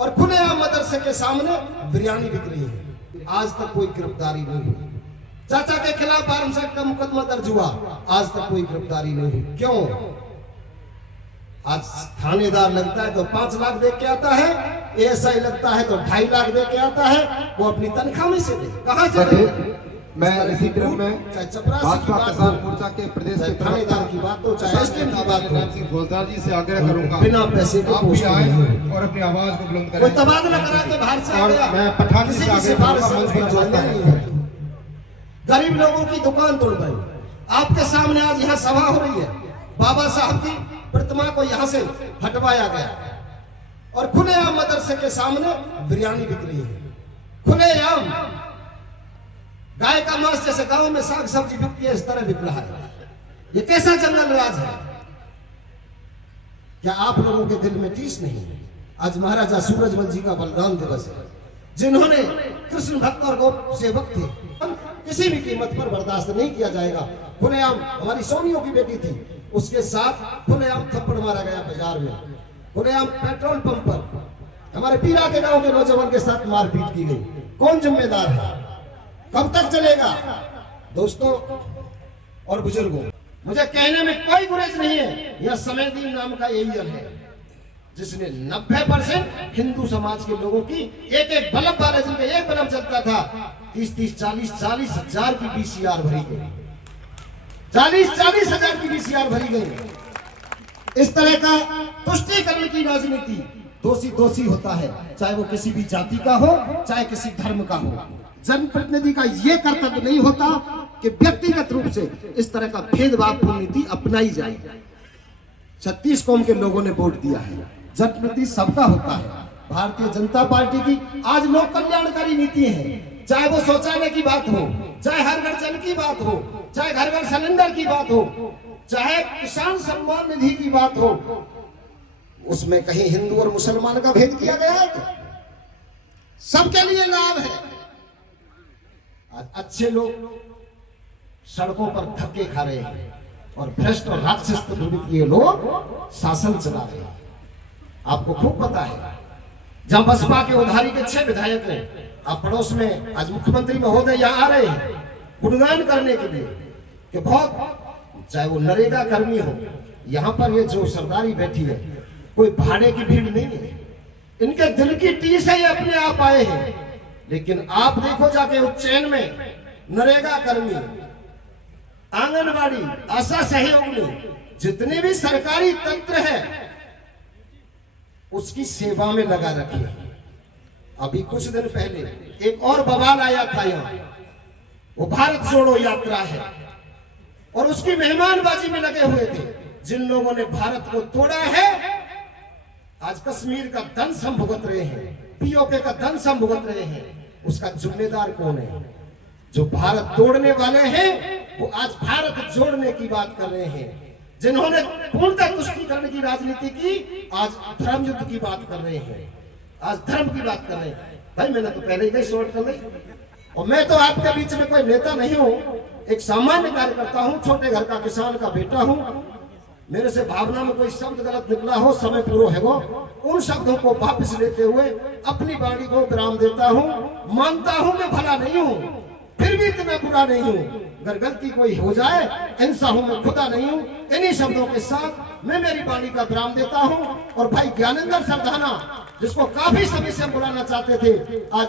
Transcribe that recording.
और खुलेआम मदरसे के सामने बिरयानी बिक रही है। आज तक कोई गिरफ्तारी नहीं हुई। चाचा के खिलाफ आर्मसेक्ट का मुकदमा दर्ज हुआ, आज तक कोई गिरफ्तारी नहीं हुई। क्यों? आज थानेदार लगता है तो 5 लाख दे के आता है, एएसआई लगता है तो 2.5 लाख दे के आता है। वो अपनी तनख्वाह में से दे, कहां से दे? मैं इसी क्रम में चाहे चपरासी की बात हो, मोर्चा के प्रदेश के थानेदार की बात हो, चाहे एसडीएम की बात हो, सिंह फौजदार जी से आग्रह करूंगा बिना पैसे के आप भी पोस्ट आए नहीं हो। और अपनी आवाज को बुलंद कोई करें। तबादला करा के बाहर से आ और गया, मैं पठान जी किसी से की आग्रह सिफारिश करूंगा, मंच पर से नहीं होती। गरीब लोगों की दुकान तोड़ गई। आपके सामने आज यहाँ सभा हो रही है, बाबा साहब की प्रतिमा को यहाँ से हटवाया गया और खुलेआम मदरसे के सामने बिरयानी बिक रही है। खुलेआम गाय का मांस जैसे गांव में साग सब्जी बिकती है, इस तरह बिक रहा है। ये कैसा जंगल राज है? क्या आप लोगों के दिल में टीस नहीं है? आज महाराजा सूरजमल जी का बलिदान दिवस है, जिन्होंने कृष्ण भक्त और गौ सेवक थे। किसी भी कीमत पर बर्दाश्त नहीं किया जाएगा। खुलेआम हमारी सोनियों की बेटी थी, उसके साथ खुलेआम थप्पड़ मारा गया बाजार में। खुलेआम पेट्रोल पंप पर हमारे पीरा के गांव के नौजवान के साथ मारपीट की गई। कौन जिम्मेदार है? कब तक चलेगा? दोस्तों और बुजुर्गों, मुझे कहने में कोई गुरेज नहीं है। यह समयदीन नाम का एलियन है, जिसने 90% हिंदू समाज के लोगों की एक बल्ब वाले, जिनके एक बल्ब चलता था, 30-30, 40-40 हजार की बीसीआर भरी गई। 40-40 हजार की बीसीआर भरी गई। इस तरह का तुष्टीकरण की राजनीति, दोषी दोषी होता है, चाहे वो किसी भी जाति का हो, चाहे किसी धर्म का हो। जनप्रतिनिधि का यह कर्तव्य नहीं होता कि व्यक्तिगत रूप से इस तरह का भेदभावपूर्ण नीति अपनाई जाए। 36 कौम के लोगों ने वोट दिया है, जनप्रतिनिधि सबका होता है। भारतीय जनता पार्टी की आज लोक कल्याणकारी नीति है, चाहे वो शौचालय की बात हो, चाहे हर घर जल की बात हो, चाहे घर घर सिलेंडर की बात हो, चाहे किसान सम्मान निधि की बात हो। उसमें कहीं हिंदू और मुसलमान का भेद किया गया है? सबके लिए लाभ है। अच्छे लोग सड़कों पर धक्के खा रहे हैं और भ्रष्ट और राक्षस प्रवृत्ति के लोग शासन चला रहे हैं। आपको खूब पता है, जब बसपा के उधारी के 6 विधायक हैं, आप पड़ोस में आज मुख्यमंत्री महोदय यहाँ आ रहे हैं गुणगान करने के लिए कि बहुत, चाहे वो नरेगा कर्मी हो, यहाँ पर ये जो सरदारी बैठी है, कोई भाड़े की भीड़ नहीं है, इनके दिल की टीस है, ये अपने आप आए हैं। लेकिन आप देखो जाके उज्जैन में नरेगा कर्मी, आंगनबाड़ी, आशा सहयोगी, जितने भी सरकारी तंत्र है, उसकी सेवा में लगा रखी है। अभी कुछ दिन पहले एक और बवाल आया था यहाँ, वो भारत जोड़ो यात्रा है और उसकी मेहमानबाजी में लगे हुए थे। जिन लोगों ने भारत को तोड़ा है, आज कश्मीर का दंश हम भुगत रहे हैं, पीओके का दंश हम भुगत रहे हैं। उसका जिम्मेदार कौन है? जो भारत तोड़ने वाले हैं, वो आज भारत जोड़ने की बात कर रहे हैं। जिन्होंने पूर्णतः तुष्टीकरण की राजनीति की, आज धर्म युद्ध की बात कर रहे हैं, आज धर्म की बात कर रहे हैं। भाई मैंने तो पहले ही गई शॉर्ट कर ली, और मैं तो आपके बीच में कोई नेता नहीं हूं, एक सामान्य कार्यकर्ता हूं, छोटे घर का किसान का बेटा हूं। मेरे से भावना में कोई शब्द गलत निकला हो, समय पूरा है वो, उन शब्दों को वापस लेते हुए अपनी वाणी को विराम देता हूं। मानता हूं मैं भला नहीं हूं, फिर भी इतना बुरा नहीं हूं। अगर गलती कोई हो जाए, इंसान हूं मैं, खुदा नहीं हूं। इन्हीं शब्दों के साथ मैं मेरी वाणी का विराम देता हूं। और भाई ज्ञानेंद्र सरधाना, जिसको काफी समय से बुलाना चाहते थे, आज